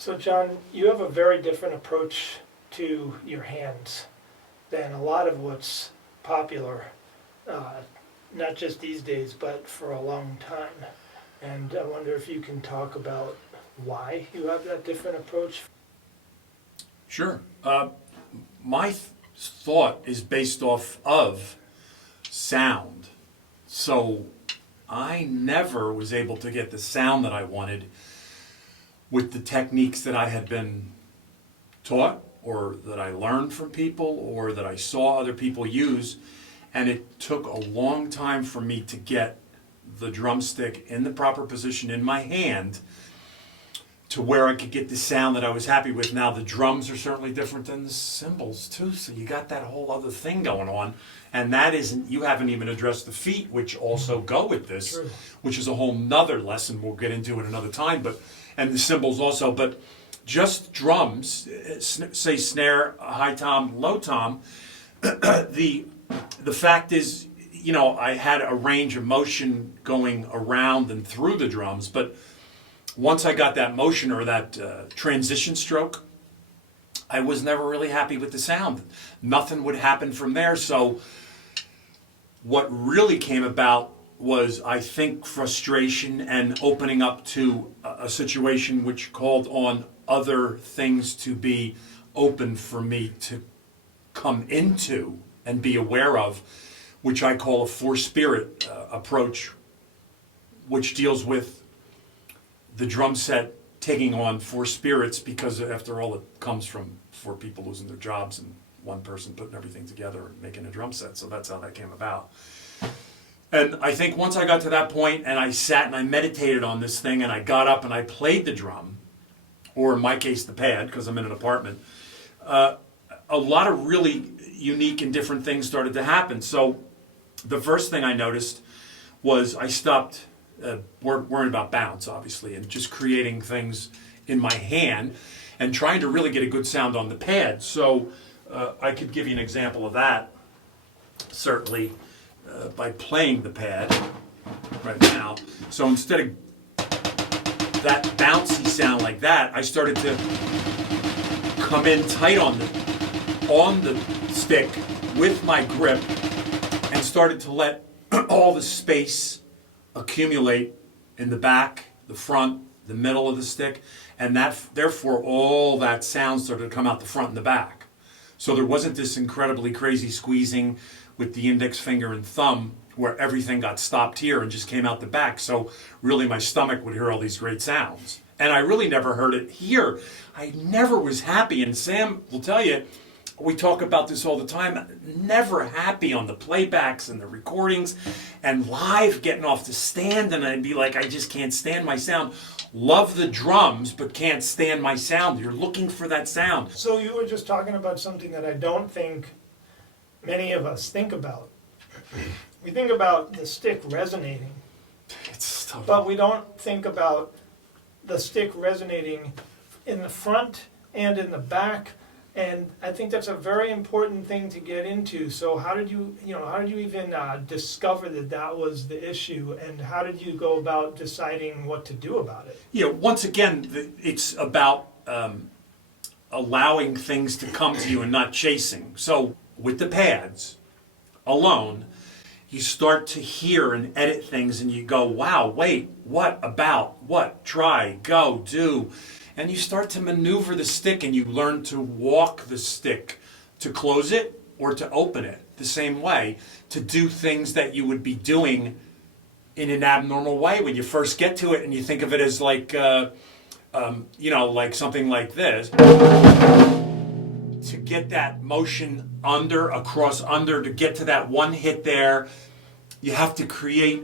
So John, you have a very different approach to your hands than a lot of what's popular, not just these days, but for a long time. And I wonder if you can talk about why you have that different approach. Sure. My thought is based off of sound. So I never was able to get the sound that I wanted with the techniques that I had been taught or that I learned from people or that I saw other people use. And it took a long time for me to get the drumstick in the proper position in my hand to where I could get the sound that I was happy with. Now the drums are certainly different than the cymbals too, so you got that whole other thing going on. And that isn't, you haven't even addressed the feet, which also go with this, True. which is a whole nother lesson we'll get into at another time, and the cymbals also, but just drums, say snare, high tom, low tom, the fact is, you know, I had a range of motion going around and through the drums, but once I got that motion or that transition stroke, I was never really happy with the sound. Nothing would happen from there. So what really came about was, I think, frustration and opening up to a situation which called on other things to be open for me to come into and be aware of, which I call a four-spirit approach, which deals with the drum set taking on four spirits, because after all, it comes from four people losing their jobs and one person putting everything together and making a drum set. So that's how that came about. And I think once I got to that point and I sat and I meditated on this thing and I got up and I played the drum, or in my case the pad, because I'm in an apartment, a lot of really unique and different things started to happen. So the first thing I noticed was I stopped worrying about bounce, obviously, and just creating things in my hand and trying to really get a good sound on the pad. So I could give you an example of that, certainly, by playing the pad right now. So instead of that bouncy sound like that, I started to come in tight on the stick with my grip and started to let all the space accumulate in the back, the front, the middle of the stick, and that therefore all that sound started to come out the front and the back. So there wasn't this incredibly crazy squeezing with the index finger and thumb where everything got stopped here and just came out the back. So really my stomach would hear all these great sounds. And I really never heard it here. I never was happy, and Sam will tell you, we talk about this all the time, never happy on the playbacks and the recordings and live, getting off the stand, and I'd be like, I just can't stand my sound. Love the drums, but can't stand my sound. You're looking for that sound. So you were just talking about something that I don't think many of us think about. We think about the stick resonating, It's tough. but we don't think about the stick resonating in the front and in the back. And I think that's a very important thing to get into. So how did you even discover that that was the issue, and how did you go about deciding what to do about it? Yeah, once again, it's about allowing things to come to you and not chasing. So with the pads alone, you start to hear and edit things and you go, wow, wait, what about, what, try, go, do. And you start to maneuver the stick and you learn to walk the stick, to close it or to open it the same way, to do things that you would be doing in an abnormal way when you first get to it and you think of it as like, like something like this. To get that motion across under, to get to that one hit there, you have to create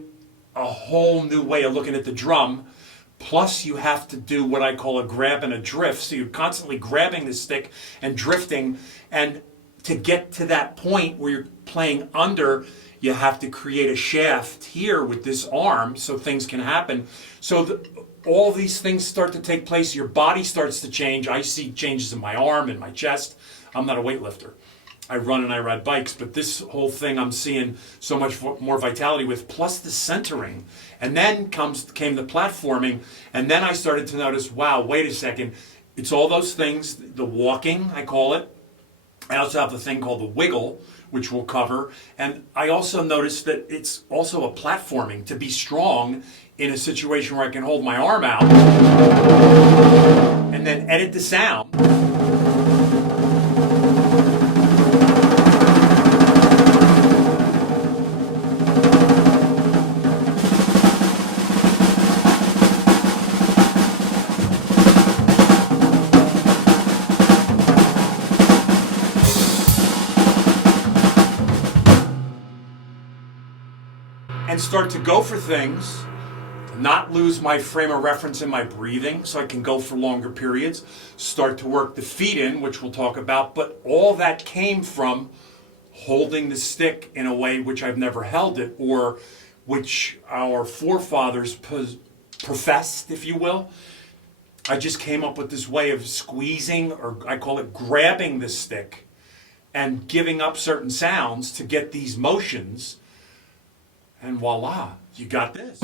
a whole new way of looking at the drum. Plus, you have to do what I call a grab and a drift. So you're constantly grabbing the stick and drifting. And to get to that point where you're playing under, you have to create a shaft here with this arm so things can happen. So all these things start to take place. Your body starts to change. I see changes in my arm and my chest. I'm not a weightlifter. I run and I ride bikes, but this whole thing I'm seeing so much more vitality with, plus the centering. And then came the platforming, and then I started to notice, wow, wait a second, it's all those things, the walking, I call it. I also have the thing called the wiggle, which we'll cover. And I also noticed that it's also a platforming to be strong in a situation where I can hold my arm out and then edit the sound. And start to go for things, not lose my frame of reference in my breathing so I can go for longer periods, start to work the feet in, which we'll talk about, but all that came from holding the stick in a way which I've never held it, or which our forefathers professed, if you will. I just came up with this way of squeezing, or I call it grabbing the stick, and giving up certain sounds to get these motions. And voila, you got this.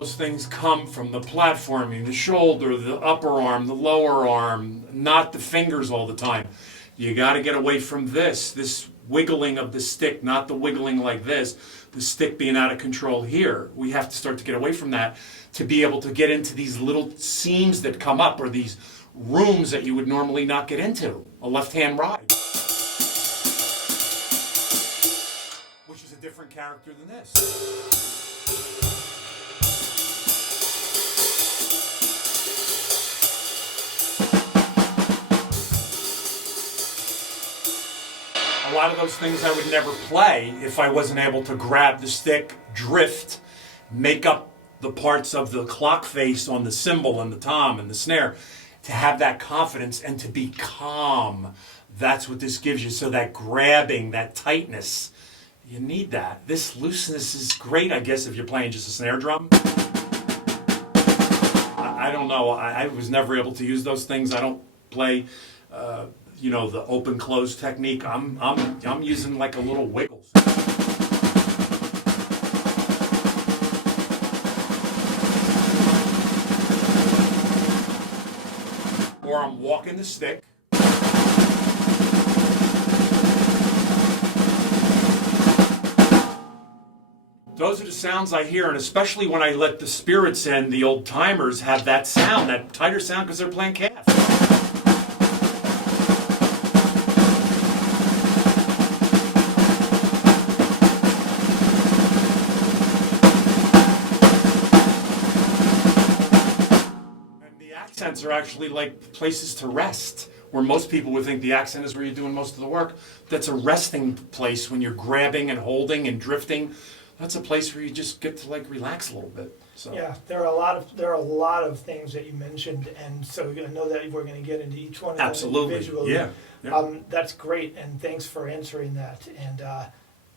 Those things come from the platforming, the shoulder, the upper arm, the lower arm, not the fingers all the time. You got to get away from this wiggling of the stick, not the wiggling like this, the stick being out of control here. We have to start to get away from that to be able to get into these little seams that come up, or these rooms that you would normally not get into. A left-hand ride, which is a different character than this. A lot of those things I would never play if I wasn't able to grab the stick, drift, make up the parts of the clock face on the cymbal and the tom and the snare, to have that confidence and to be calm. That's what this gives you. So that grabbing, that tightness, you need that. This looseness is great, I guess, if you're playing just a snare drum. I don't know. I was never able to use those things. I don't play the open-close technique. I'm using like a little wiggles. Or I'm walking the stick. Those are the sounds I hear, and especially when I let the spirits in, the old timers have that sound, that tighter sound, because they're playing calf. Accents are actually like places to rest, where most people would think the accent is where you're doing most of the work. That's a resting place when you're grabbing and holding and drifting. That's a place where you just get to like relax a little bit. So Yeah, there are a lot of things that you mentioned, and so I know that we're going to get into each one of them individually. Yeah. That's great, and thanks for answering that. And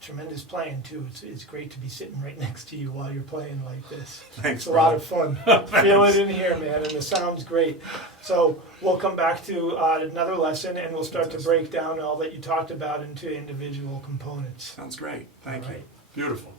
tremendous playing too. It's great to be sitting right next to you while you're playing like this. Thanks, It's a lot of fun. Feel it in here, man, and the sound's great. So we'll come back to another lesson, and we'll start to break down all that you talked about into individual components. Sounds great. Thank All you. right. Beautiful.